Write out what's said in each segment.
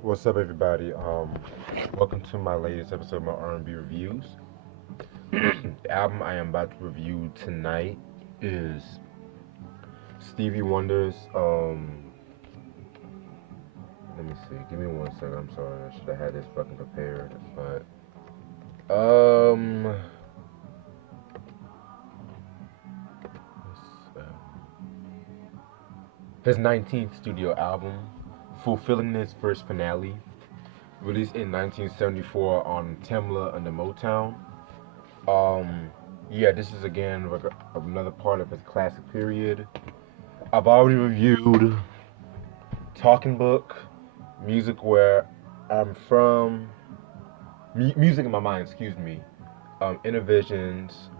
What's up, everybody? Welcome to my latest episode of my R&B reviews. The album I am about to review tonight is Stevie Wonder's. Let me see. Give me one second. I'm sorry. I should have had this fucking prepared, but um, his 19th studio album, Fulfillingness First Finale, released in 1974 on Tamla under Motown. Um, yeah, this is again like another part of his classic period. I've already reviewed Talking Book, Music Where I'm From, Music in My Mind, excuse me, Innovations,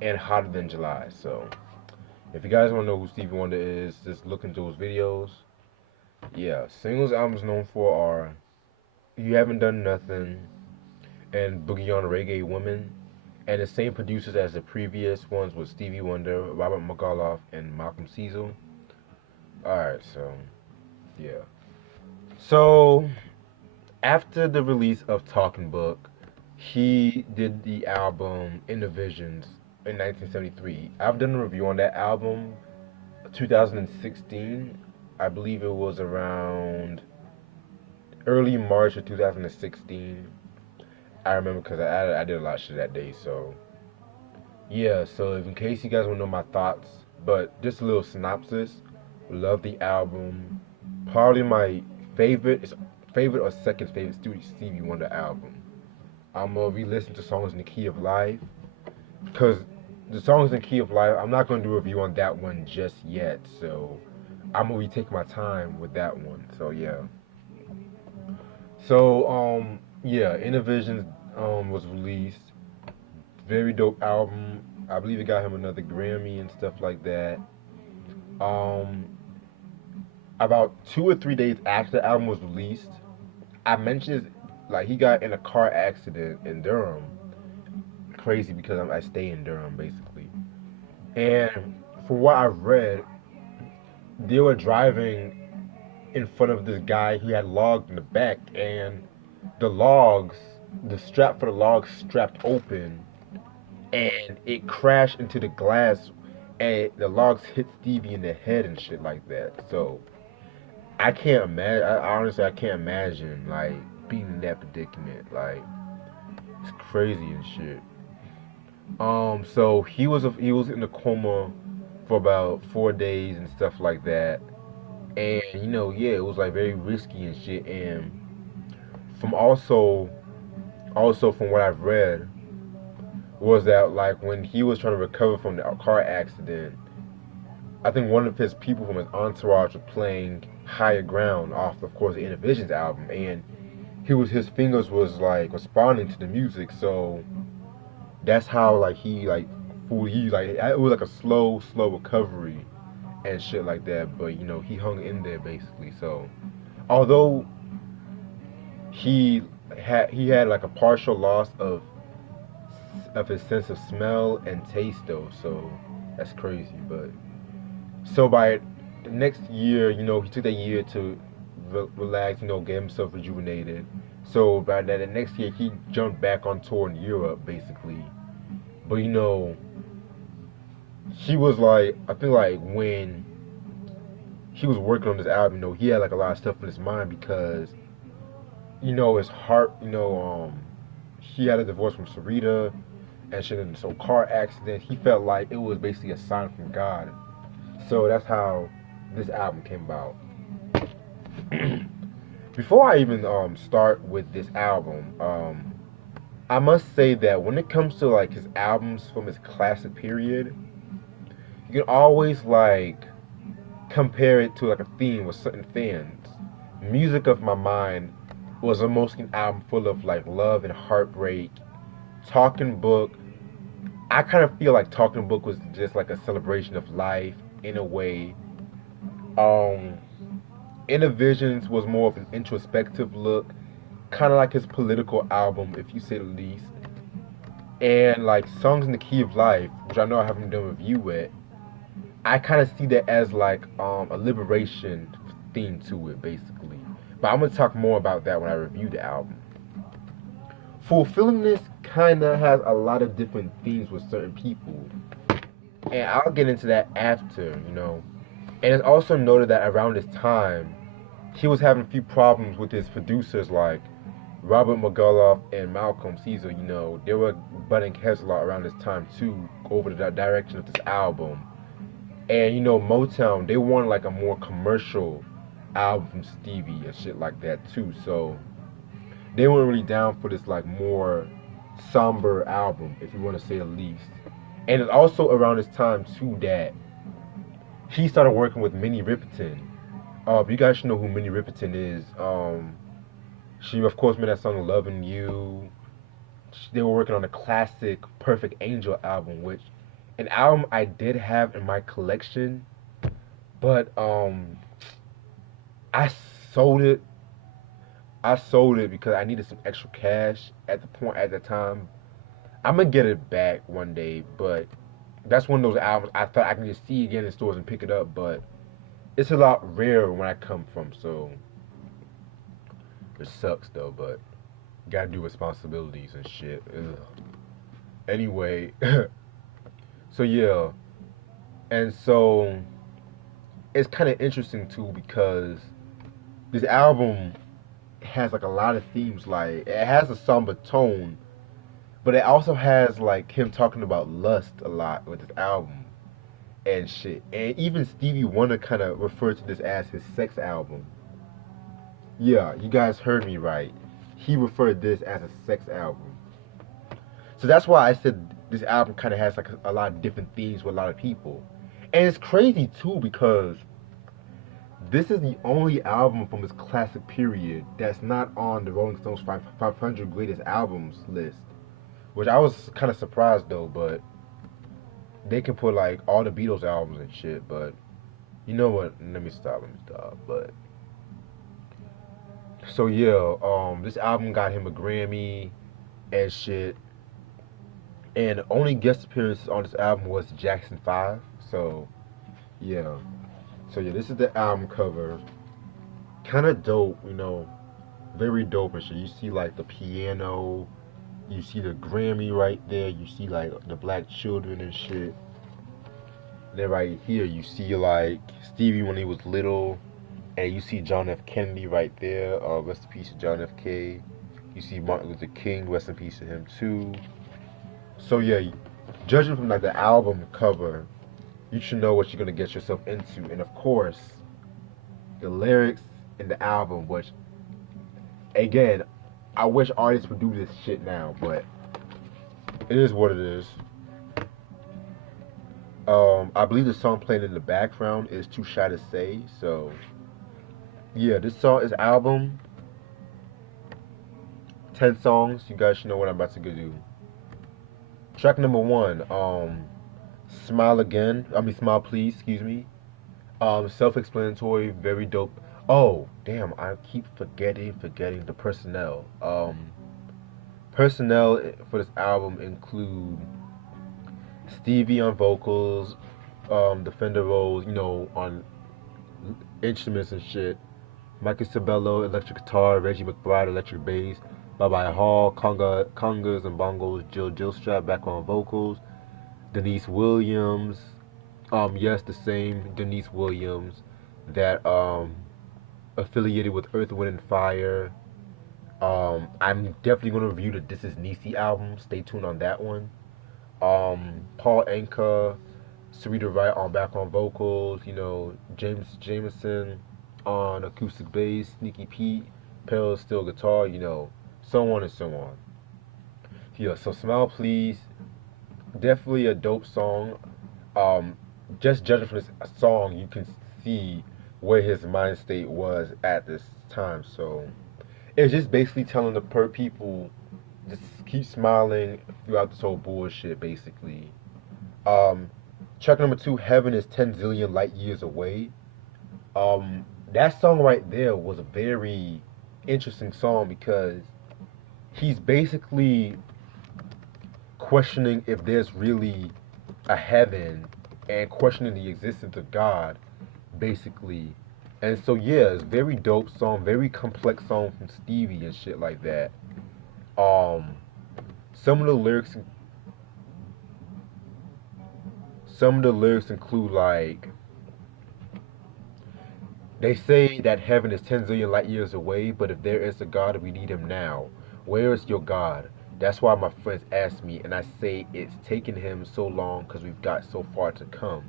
and Hotter Than July. So, if you guys want to know who Stevie Wonder is, just look into those videos. Yeah, singles albums known for are You Haven't Done Nothing and Boogie on Reggae Woman. And the same producers as the previous ones was Stevie Wonder, Robert McAuliffe, and Malcolm Cecil. Alright, so, yeah. So, after the release of Talking Book, he did the album In the Visions in 1973. I've done a review on that album 2016. I believe it was around early March of 2016. I remember because I did a lot of shit that day. So, yeah, so in case you guys want to know my thoughts, but just a little synopsis. Love the album. Probably my favorite or second favorite Stevie Wonder album. I'm gonna re-listen to songs in the key of life, because the songs in key of life, I'm not gonna do a review on that one just yet. So I'm gonna take my time with that one. So yeah. So yeah, Innovisions was released. Very dope album. I believe it got him another Grammy and stuff like that. Um, about 2 or 3 days after the album was released, I mentioned like he got in a car accident in Durham. Crazy because I stay in Durham basically, and from what I've read, they were driving in front of this guy who had logs in the back, and the logs, the strap for the logs strapped open, and it crashed into the glass, and the logs hit Stevie in the head and shit like that. So I can't imagine. Honestly, I can't imagine like being in that predicament. Like it's crazy and shit. So he was in a coma for about 4 days and stuff like that. And yeah, it was like very risky and shit. And from also from what I've read, was that like when he was trying to recover from the car accident, I think one of his people from his entourage was playing Higher Ground off, of course, the Innovations album, and his fingers was like responding to the music. So that's how like he like it was like a slow recovery and shit like that. But he hung in there basically. So although he had like a partial loss of his sense of smell and taste though. So that's crazy. But so by the next year, he took that year to relax, get himself rejuvenated. So by the next year, he jumped back on tour in Europe, basically. But he was like, I think like when he was working on this album, he had like a lot of stuff in his mind because, his heart, he had a divorce from Sarita and shit, and so car accident. He felt like it was basically a sign from God. So that's how this album came about. Before I even start with this album, I must say that when it comes to like his albums from his classic period, you can always like compare it to like a theme with certain fans. Music of My Mind was almost an album full of like love and heartbreak. Talking Book, I kind of feel like Talking Book was just like a celebration of life in a way. Um, Inner Visions was more of an introspective look, kind of like his political album, if you say the least. And like Songs in the Key of Life, which I know I haven't done a review with, I kind of see that as like a liberation theme to it, basically. But I'm gonna talk more about that when I review the album. Fulfillingness kind of has a lot of different themes with certain people, and I'll get into that after, you know. And it's also noted that around this time, he was having a few problems with his producers like Robert McGullough and Malcolm Caesar. You know, they were butting heads a lot around this time too over the direction of this album. And you know, Motown, they wanted like a more commercial album from Stevie and shit like that too. So they weren't really down for this like more somber album, if you want to say the least. And it's also around this time too that he started working with Minnie Riperton. You guys should know who Minnie Riperton is. She of course made that song "Loving You." They were working on a classic "Perfect Angel" album, which an album I did have in my collection, but I sold it. I sold it because I needed some extra cash at the time. I'm gonna get it back one day, but that's one of those albums I thought I can just see again in stores and pick it up, but it's a lot rarer when I come from, so it sucks though, but gotta do responsibilities and shit. Ugh. Anyway, so yeah, and so it's kind of interesting too because this album has like a lot of themes. Like it has a somber tone, but it also has like him talking about lust a lot with this album and shit. And even Stevie Wonder kind of referred to this as his sex album. Yeah, you guys heard me right. He referred this as a sex album. So that's why I said this album kind of has like a lot of different themes with a lot of people. And it's crazy too because this is the only album from this classic period that's not on the Rolling Stones 500 greatest albums list. Which I was kind of surprised though, but they can put like all the Beatles albums and shit. But you know what? Let me stop. But so yeah, this album got him a Grammy and shit. And the only guest appearance on this album was Jackson 5. So yeah. So yeah, this is the album cover. Kind of dope, you know, very dope and shit. You see like the piano, you see the Grammy right there, you see like the black children and shit. And then right here you see like Stevie when he was little, and you see John F. Kennedy right there. Rest in peace to John F. K. You see Martin Luther King, rest in peace to him too. So yeah, judging from like the album cover, you should know what you're gonna get yourself into, and of course, the lyrics in the album, which again, I wish artists would do this shit now, but it is what it is. I believe the song playing in the background is Too Shy to Say. So yeah, this song is album 10 songs. You guys should know what I'm about to go do. Track number one, Smile Again. I mean Smile Please, excuse me. Self-explanatory, very dope. Oh, damn, I keep forgetting the personnel. Personnel for this album include Stevie on vocals, the Fender Rose, you know, on instruments and shit. Michael Sabello, electric guitar, Reggie McBride, electric bass, Bye Hall, congas and bongos, Jill Gilstrap back on vocals, Denise Williams, yes, the same Denise Williams that affiliated with Earth, Wind and Fire. I'm definitely gonna review the This Is Niecy album. Stay tuned on that one. Paul Anka, Sarita Wright on back on vocals. You know, James Jameson on acoustic bass, Sneaky Pete, pedal steel guitar. You know, so on and so on. Yeah, so Smile Please, definitely a dope song. Um, just judging from this song, you can see where his mind state was at this time. So it's just basically telling the people just keep smiling throughout this whole bullshit, basically. Um, Track number two, Heaven is 10 zillion light years away. That song right there was a very interesting song because he's basically questioning if there's really a heaven and questioning the existence of God, basically. And so yeah, it's very dope song, very complex song from Stevie and shit like that. Um, some of the lyrics, some of the lyrics include like they say that heaven is 10 zillion light years away, but if there is a God, we need him now. Where is your God? That's why my friends ask me, and I say it's taken him so long because we've got so far to come.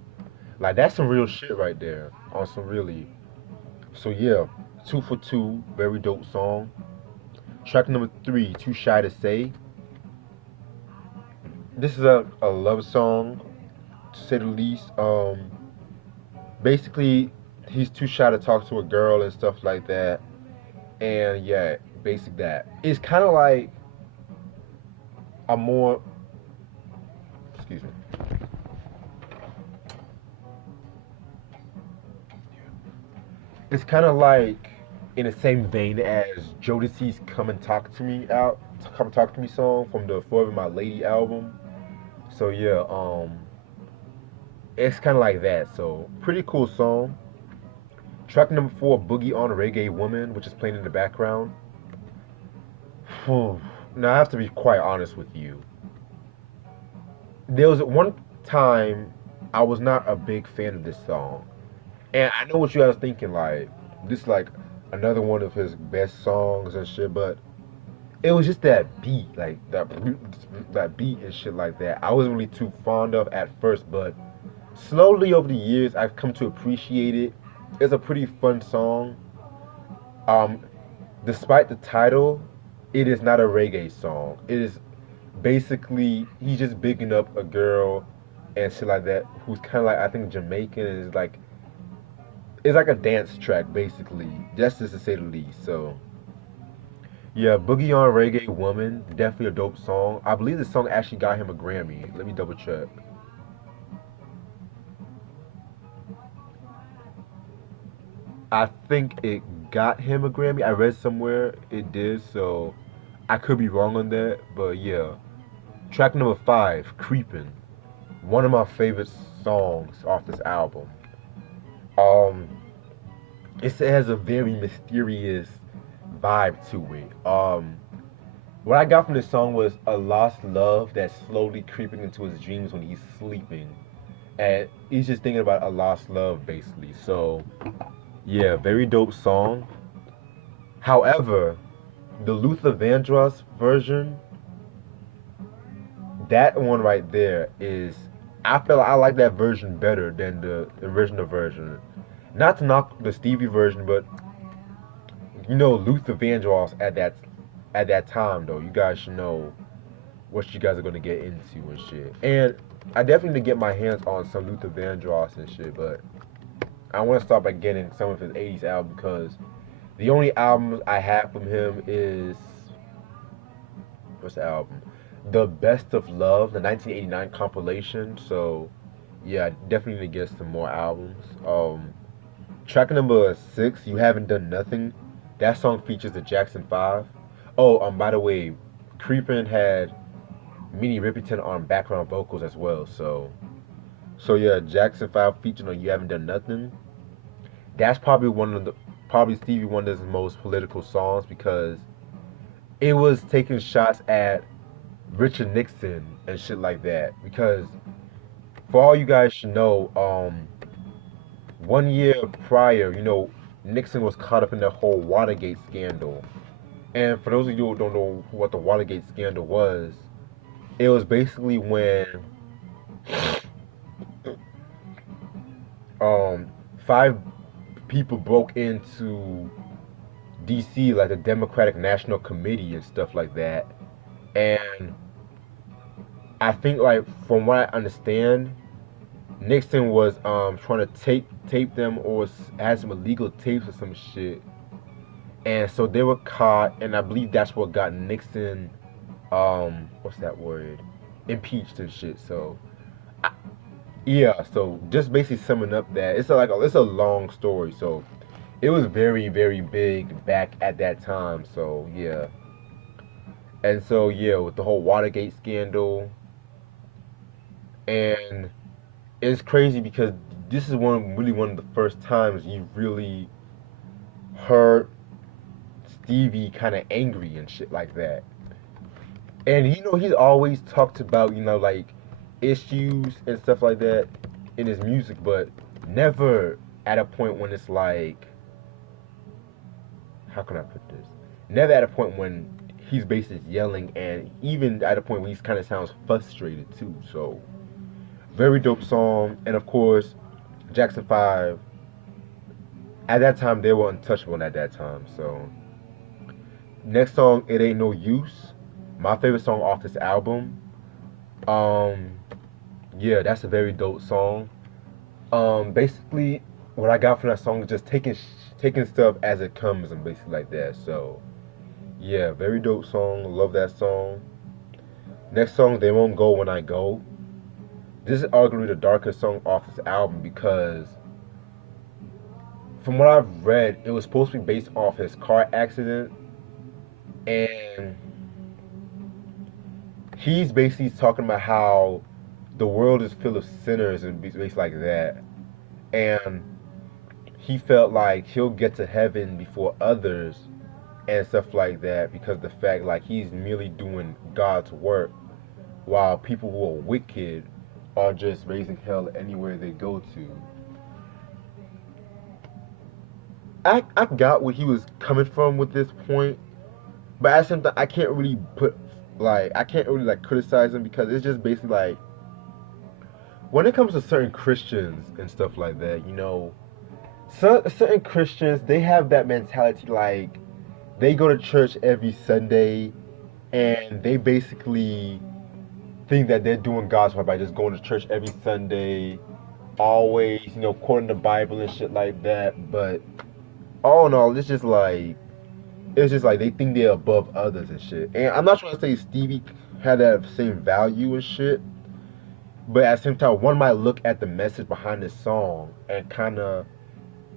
Like, that's some real shit right there. On some really. So, yeah, two for two, very dope song. Track number three, Too Shy to Say. This is a love song, to say the least. Basically, he's too shy to talk to a girl and stuff like that. And yeah, basic that. It's kind of like a more, excuse me. It's kind of like in the same vein as Jodeci's "Come and Talk to Me" "Come and Talk to Me" song from the Forever My Lady album. So yeah, it's kind of like that. So pretty cool song. Track number four, "Boogie on Reggae Woman," which is playing in the background. Now I have to be quite honest with you. There was one time I was not a big fan of this song. And I know what you guys thinking, like, this is like another one of his best songs and shit, but it was just that beat, like that beat and shit like that. I wasn't really too fond of at first, but slowly over the years I've come to appreciate it. It's a pretty fun song. Um, Despite the title, it is not a reggae song. It is basically he's just bigging up a girl and shit like that who's kind of like I think Jamaican and is like it's like a dance track basically, just to say the least. So yeah, Boogie on Reggae Woman, definitely a dope song. I believe the song actually got him a Grammy. Let me double check. I think it got him a Grammy. I read somewhere it did, so I could be wrong on that, but yeah. Track number five, Creepin'. One of my favorite songs off this album. Um, it has a very mysterious vibe to it. What I got from this song was a lost love that's slowly creeping into his dreams when he's sleeping, and he's just thinking about a lost love basically. So yeah, very dope song. However, the Luther Vandross version, that one right there is, I feel like I like that version better than the original version. Not to knock the Stevie version, but Luther Vandross at that time though. You guys should know what you guys are gonna get into and shit. And I definitely need to get my hands on some Luther Vandross and shit, but I want to start by getting some of his '80s albums because the only albums I have from him is what's the album? The Best of Love, the 1989 compilation. So yeah, I definitely need to get some more albums. Track number six, You Haven't Done Nothing. That song features the Jackson Five. Oh, by the way, Creepin' had Minnie Riperton on background vocals as well. So yeah, Jackson Five featuring on You Haven't Done Nothing. That's probably probably Stevie Wonder's most political songs because it was taking shots at Richard Nixon and shit like that. Because for all you guys should know, 1 year prior, Nixon was caught up in the whole Watergate scandal. And for those of you who don't know what the Watergate scandal was, it was basically when um, five people broke into DC, like the Democratic National Committee and stuff like that. And I think, like, from what I understand, Nixon was trying to tape them or had some illegal tapes or some shit, and so they were caught, and I believe that's what got Nixon what's that word, impeached and shit. So I, yeah, so just basically summing up that it's a long story. So it was very very big back at that time. So yeah, and so yeah, with the whole Watergate scandal, and it's crazy because this is one of the first times you really heard Stevie kind of angry and shit like that. And he's always talked about like issues and stuff like that in his music, but never at a point when it's like, how can I put this? Never at a point when he's basically yelling, and even at a point where he kind of sounds frustrated too. So very dope song, and of course Jackson 5. At that time, they were untouchable at that time. So next song, It Ain't No Use. My favorite song off this album. Um, yeah, that's a very dope song. Basically, what I got from that song is just taking stuff as it comes and basically like that. So yeah, very dope song. Love that song. Next song, They Won't Go When I Go. This is arguably the darkest song off this album because from what I've read, it was supposed to be based off his car accident, and he's basically talking about how the world is full of sinners and basically like that, and he felt like he'll get to heaven before others and stuff like that because the fact like he's merely doing God's work while people who are wicked are just raising hell anywhere they go to. I got where he was coming from with this point, but at the same time, I can't really like criticize him because it's just basically like when it comes to certain Christians and stuff like that, certain Christians they have that mentality like they go to church every Sunday and they basically think that they're doing God's work by just going to church every Sunday, always quoting the Bible and shit like that. But all in all, it's just like they think they're above others and shit. And I'm not trying to say Stevie had that same value and shit, but at the same time, one might look at the message behind this song and kind of,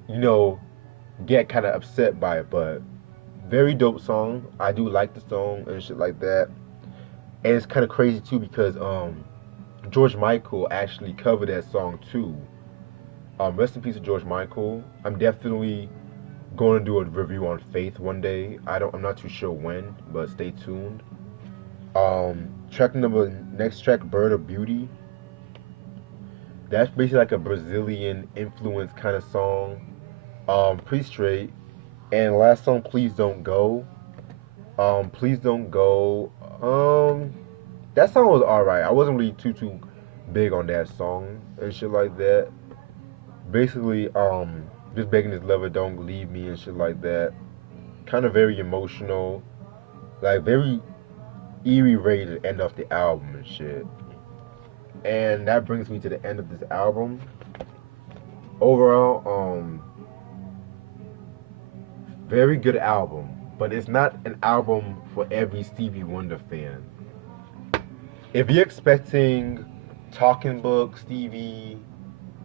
you know, get kind of upset by it. But very dope song. I do like the song and shit like that. And it's kind of crazy too because George Michael actually covered that song too. Rest in peace to George Michael. I'm definitely going to do a review on Faith one day. I'm not too sure when, but stay tuned. Next track, Bird of Beauty. That's basically like a Brazilian influence kind of song. Pretty straight. And last song, Please Don't Go. Please Don't Go. That song was alright. I wasn't really too big on that song and shit like that. Basically, just begging his lover don't leave me and shit like that. Kind of very emotional, like very eerie way to end off the album and shit. And that brings me to the end of this album. Overall, very good album, but it's not an album for every Stevie Wonder fan. If you're expecting Talking Book Stevie,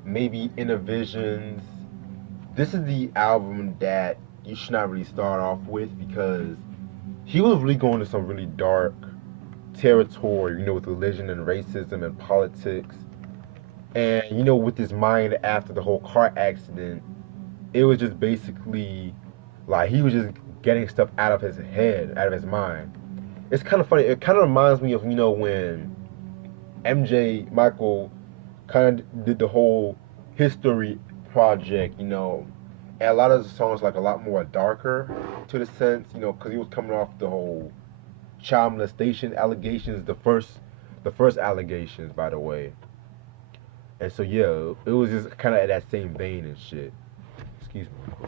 maybe Inner Visions, this is the album that you should not really start off with because he was really going to some really dark territory, with religion and racism and politics. And, with his mind after the whole car accident, it was just basically like he was just getting stuff out of his head, out of his mind. It's kind of funny. It kind of reminds me of, when MJ Michael kind of did the whole history project, and a lot of the songs like a lot more darker to the sense, because he was coming off the whole child molestation allegations, the first allegations, by the way. And so yeah, it was just kind of at that same vein and shit. Excuse me.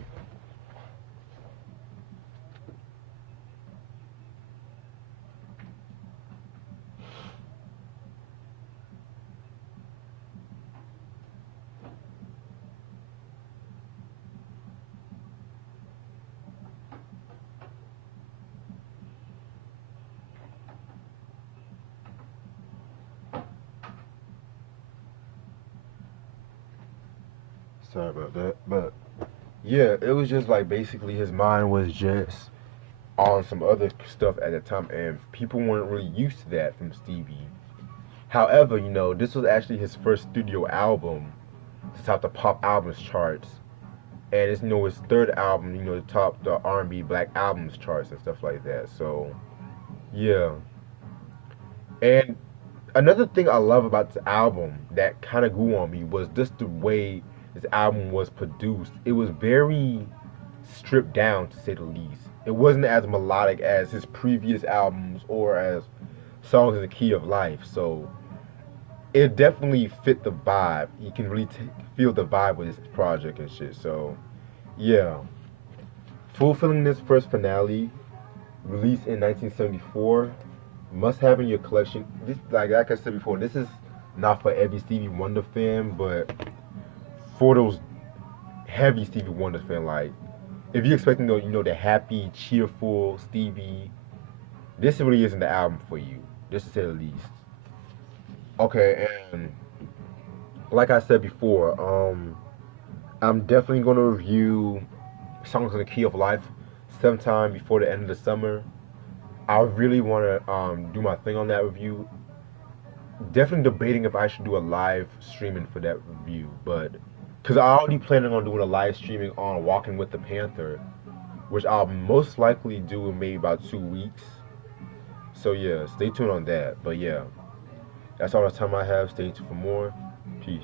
Sorry about that, but yeah, it was just like basically his mind was just on some other stuff at the time, and people weren't really used to that from Stevie. However, this was actually his first studio album to top the pop albums charts, and it's his third album. Top the R&B Black albums charts and stuff like that. So yeah, and another thing I love about this album that kind of grew on me was just the way this album was produced. It was very stripped down, to say the least. It wasn't as melodic as his previous albums or as songs in the key of life. So it definitely fit the vibe. You can really feel the vibe with this project and shit. So yeah, Fulfillingness first finale, released in 1974, must have in your collection. This, like I said before, this is not for every Stevie Wonder fan, but for those heavy Stevie Wonder fan, like if you're expecting the happy, cheerful Stevie, this really isn't the album for you, just to say the least. Okay, and like I said before, I'm definitely gonna review Songs in the Key of Life sometime before the end of the summer. I really want to do my thing on that review. Definitely debating if I should do a live streaming for that review, but because I already planning on doing a live streaming on Walking with the Panther, which I'll most likely do in maybe about 2 weeks. So yeah, stay tuned on that. But yeah, that's all the time I have. Stay tuned for more. Peace.